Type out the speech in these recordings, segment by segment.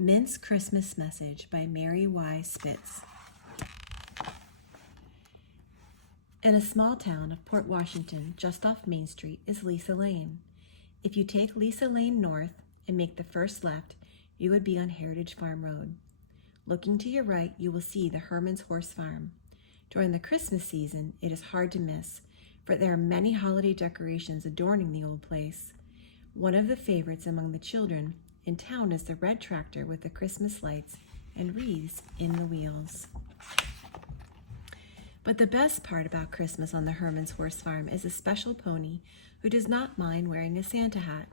Mint's Christmas Message by Mary Y. Spitz. In a small town of Port Washington, just off Main Street, is Lisa Lane. If you take Lisa Lane north and make the first left, you would be on Heritage Farm Road. Looking to your right, you will see the Herman's Horse Farm. During the Christmas season, it is hard to miss, for there are many holiday decorations adorning the old place. One of the favorites among the children in town is the red tractor with the Christmas lights and wreaths in the wheels. But the best part about Christmas on the Herman's Horse Farm is a special pony who does not mind wearing a Santa hat.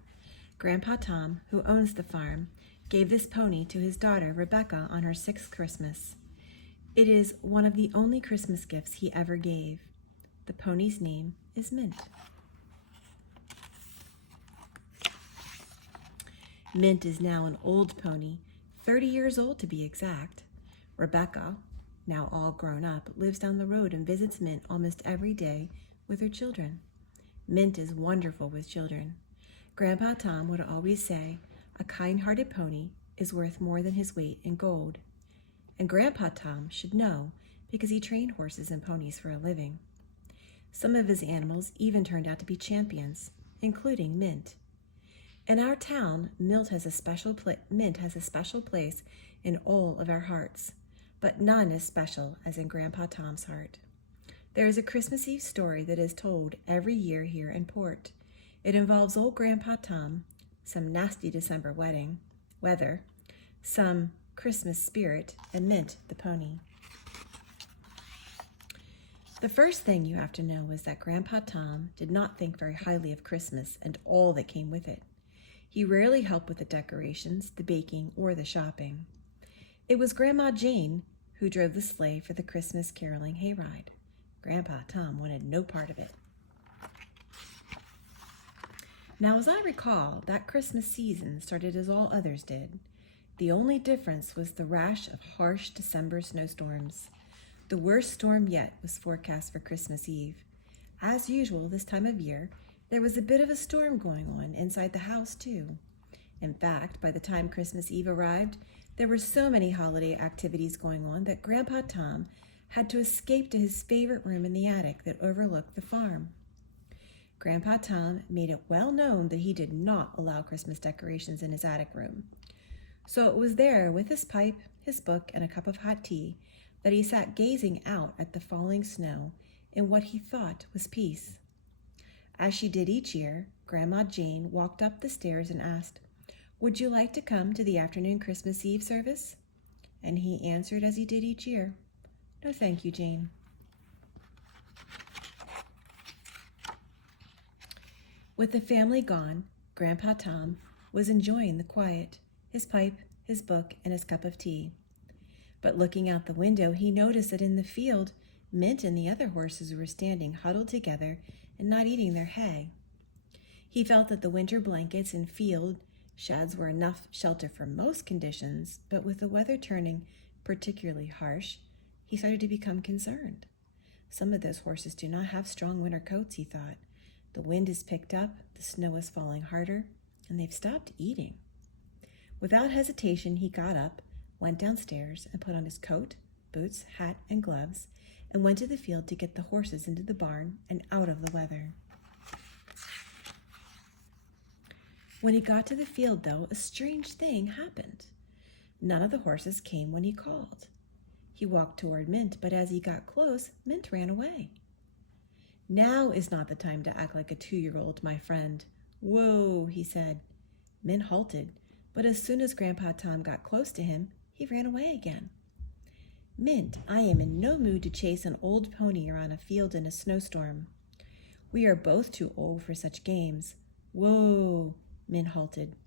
Grandpa Tom, who owns the farm, gave this pony to his daughter Rebecca on her 6th Christmas. It is one of the only Christmas gifts he ever gave. The pony's name is Mint. Mint is now an old pony, 30 years old to be exact. Rebecca, now all grown up, lives down the road and visits Mint almost every day with her children. Mint is wonderful with children. Grandpa Tom would always say, a kind-hearted pony is worth more than his weight in gold. And Grandpa Tom should know because he trained horses and ponies for a living. Some of his animals even turned out to be champions, including Mint. In our town, Mint has a special place in all of our hearts, but none as special as in Grandpa Tom's heart. There is a Christmas Eve story that is told every year here in Port. It involves old Grandpa Tom, some nasty December weather, some Christmas spirit, and Mint the pony. The first thing you have to know is that Grandpa Tom did not think very highly of Christmas and all that came with it. He rarely helped with the decorations, the baking, or the shopping. It was Grandma Jane who drove the sleigh for the Christmas caroling hayride. Grandpa Tom wanted no part of it. Now, as I recall, that Christmas season started as all others did. The only difference was the rash of harsh December snowstorms. The worst storm yet was forecast for Christmas Eve. As usual this time of year, there was a bit of a storm going on inside the house, too. In fact, by the time Christmas Eve arrived, there were so many holiday activities going on that Grandpa Tom had to escape to his favorite room in the attic that overlooked the farm. Grandpa Tom made it well known that he did not allow Christmas decorations in his attic room. So it was there with his pipe, his book, and a cup of hot tea that he sat gazing out at the falling snow in what he thought was peace. As she did each year, Grandma Jane walked up the stairs and asked, "Would you like to come to the afternoon Christmas Eve service?" And he answered as he did each year, "No, thank you, Jane." With the family gone, Grandpa Tom was enjoying the quiet, his pipe, his book, and his cup of tea. But looking out the window, he noticed that in the field, Mint and the other horses were standing huddled together and not eating their hay. He felt that the winter blankets and field sheds were enough shelter for most conditions, but with the weather turning particularly harsh, he started to become concerned. Some of those horses do not have strong winter coats, he thought. The wind is picked up, the snow is falling harder, and they've stopped eating. Without hesitation, he got up, went downstairs, and put on his coat, boots, hat, and gloves, and went to the field to get the horses into the barn and out of the weather. When he got to the field, though, a strange thing happened. None of the horses came when he called. He walked toward Mint, but as he got close, Mint ran away. "Now is not the time to act like a 2-year-old, my friend." "Whoa," he said. Mint halted, but as soon as Grandpa Tom got close to him, he ran away again. "Mint, I am in no mood to chase an old pony around a field in a snowstorm. We are both too old for such games." "Whoa," Mint halted.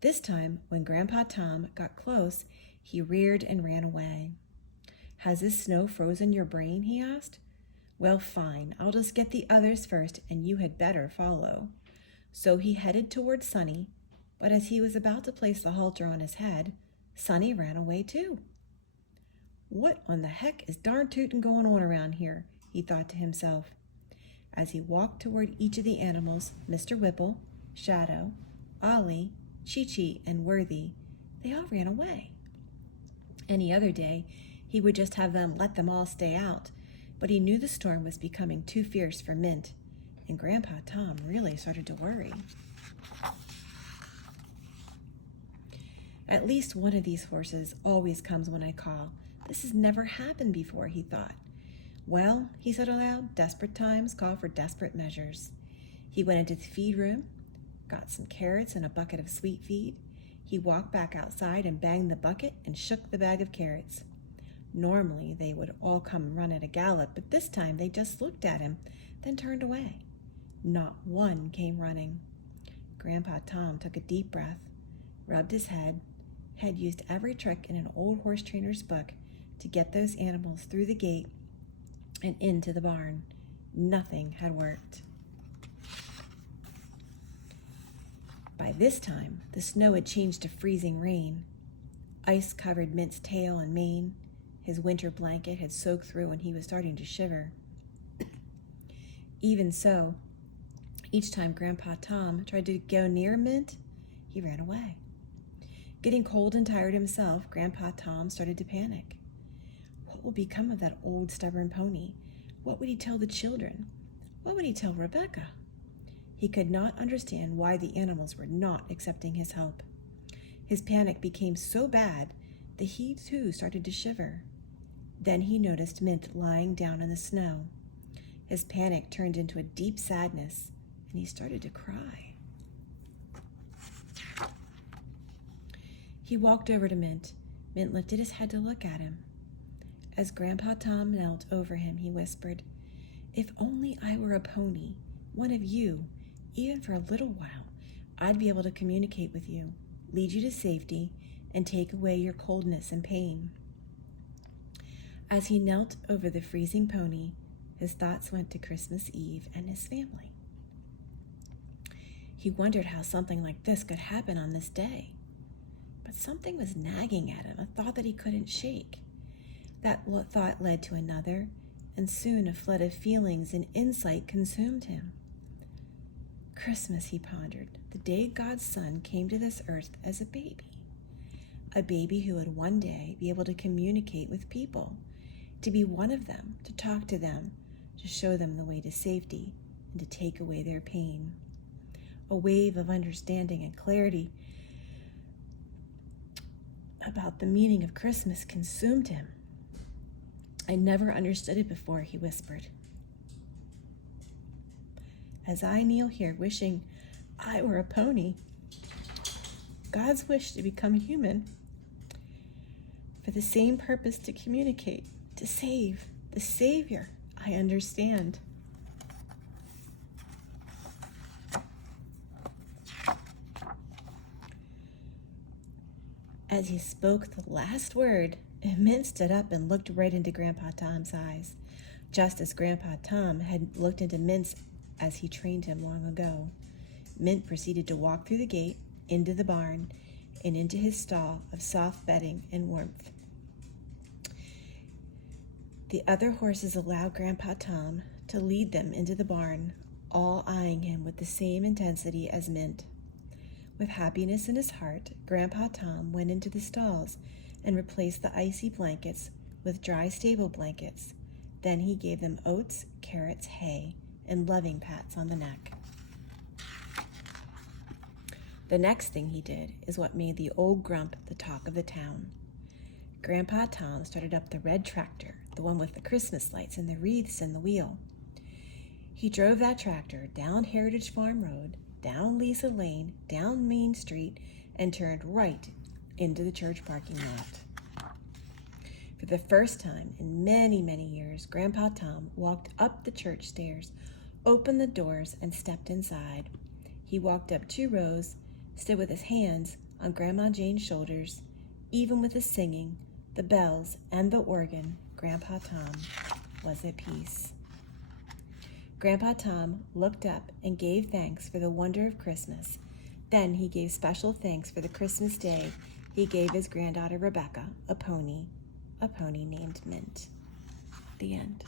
This time, when Grandpa Tom got close, he reared and ran away. "Has this snow frozen your brain?" he asked. "Well, fine, I'll just get the others first, and you had better follow." So he headed toward Sunny, but as he was about to place the halter on his head, Sunny ran away too. "What on the heck is darn tootin' going on around here?" he thought to himself. As he walked toward each of the animals, Mr. Whipple, Shadow, Ollie, Chi-Chi, and Worthy, they all ran away. Any other day, he would just have them let them all stay out, but he knew the storm was becoming too fierce for Mint, and Grandpa Tom really started to worry. At least one of these horses always comes when I call. This has never happened before, he thought. Well, he said aloud, desperate times call for desperate measures. He went into the feed room, got some carrots and a bucket of sweet feed. He walked back outside and banged the bucket and shook the bag of carrots. Normally, they would all come and run at a gallop, but this time they just looked at him, then turned away. Not one came running. Grandpa Tom took a deep breath, rubbed his head, had used every trick in an old horse trainer's book to get those animals through the gate and into the barn. Nothing had worked. By this time, the snow had changed to freezing rain. Ice covered Mint's tail and mane. His winter blanket had soaked through and he was starting to shiver. Even so, each time Grandpa Tom tried to go near Mint, he ran away. Getting cold and tired himself, Grandpa Tom started to panic. What would become of that old stubborn pony? What would he tell the children? What would he tell Rebecca? He could not understand why the animals were not accepting his help. His panic became so bad that he too started to shiver. Then he noticed Mint lying down in the snow. His panic turned into a deep sadness, and he started to cry. He walked over to Mint. Mint lifted his head to look at him. As Grandpa Tom knelt over him, he whispered, "If only I were a pony, one of you, even for a little while, I'd be able to communicate with you, lead you to safety, and take away your coldness and pain." As he knelt over the freezing pony, his thoughts went to Christmas Eve and his family. He wondered how something like this could happen on this day. But something was nagging at him, a thought that he couldn't shake. That thought led to another, and soon a flood of feelings and insight consumed him. Christmas, he pondered, the day God's Son came to this earth as a baby who would one day be able to communicate with people, to be one of them, to talk to them, to show them the way to safety, and to take away their pain. A wave of understanding and clarity about the meaning of Christmas consumed him. "I never understood it before," he whispered. "As I kneel here wishing I were a pony, God's wish to become human, for the same purpose to communicate, to save, the Savior, I understand." As he spoke the last word, Mint stood up and looked right into Grandpa Tom's eyes, just as Grandpa Tom had looked into Mint's as he trained him long ago. Mint proceeded to walk through the gate, into the barn, and into his stall of soft bedding and warmth. The other horses allowed Grandpa Tom to lead them into the barn, all eyeing him with the same intensity as Mint. With happiness in his heart, Grandpa Tom went into the stalls and replaced the icy blankets with dry stable blankets. Then he gave them oats, carrots, hay, and loving pats on the neck. The next thing he did is what made the old grump the talk of the town. Grandpa Tom started up the red tractor, the one with the Christmas lights and the wreaths in the wheel. He drove that tractor down Heritage Farm Road, down Lisa Lane, down Main Street, and turned right into the church parking lot. For the first time in many, many years, Grandpa Tom walked up the church stairs, opened the doors, and stepped inside. He walked up 2 rows, stood with his hands on Grandma Jane's shoulders. Even with the singing, the bells, and the organ, Grandpa Tom was at peace. Grandpa Tom looked up and gave thanks for the wonder of Christmas. Then he gave special thanks for the Christmas day he gave his granddaughter Rebecca a pony named Mint. The end.